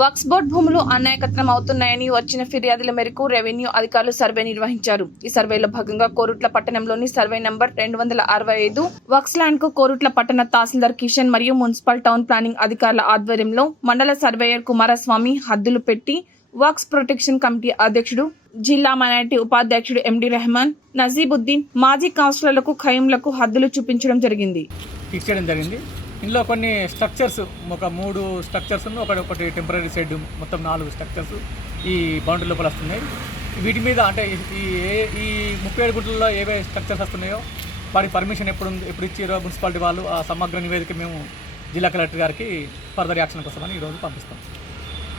Waqf board భూములు అన్యాయకత్నం అవుతున్నాయని వచ్చిన ఫిర్యాదుల మేరకు రెవెన్యూ అధికారులు సర్వే నిర్వహించారు. ఈ సర్వేలో భాగంగా కోరుట్ల పట్టణంలోని సర్వే నంబర్ రెండు వందల అరవై ఐదు వక్స్ ల్యాండ్కు కోరుట్ల పట్టణ తహసీల్దార్ కిషన్ మరియు మున్సిపల్ టౌన్ ప్లానింగ్ అధికారుల ఆధ్వర్యంలో మండల సర్వేయర్ కుమారస్వామి హద్దులు పెట్టి వక్స్ ప్రొటెక్షన్ కమిటీ అధ్యక్షుడు జిల్లా మైనార్టీ ఉపాధ్యక్షుడు ఎండి రెహమాన్ నజీబుద్దీన్ మాజీ కౌన్సిలర్లకు ఖయంలకు హద్దులు చూపించడం జరిగింది. జరిగింది. ఇందులో కొన్ని స్ట్రక్చర్స్ ఒక మూడు స్ట్రక్చర్స్ ఒకటి ఒకటి టెంపరీ షెడ్ మొత్తం నాలుగు స్ట్రక్చర్స్ ఈ బౌండరీ లోపల వస్తున్నాయి. వీటి మీద అంటే ఈ ఏ- ఈ ముప్పై ఏడు గుంటల్లో ఏవే స్ట్రక్చర్స్ వస్తున్నాయో వాటి పర్మిషన్ ఎప్పుడు ఎప్పుడు ఇచ్చారో మున్సిపాలిటీ వాళ్ళు ఆ సమగ్ర నివేదిక మేము జిల్లా కలెక్టర్ గారికి ఫర్దర్ యాక్షన్ కోసమని ఈరోజు పంపిస్తాం.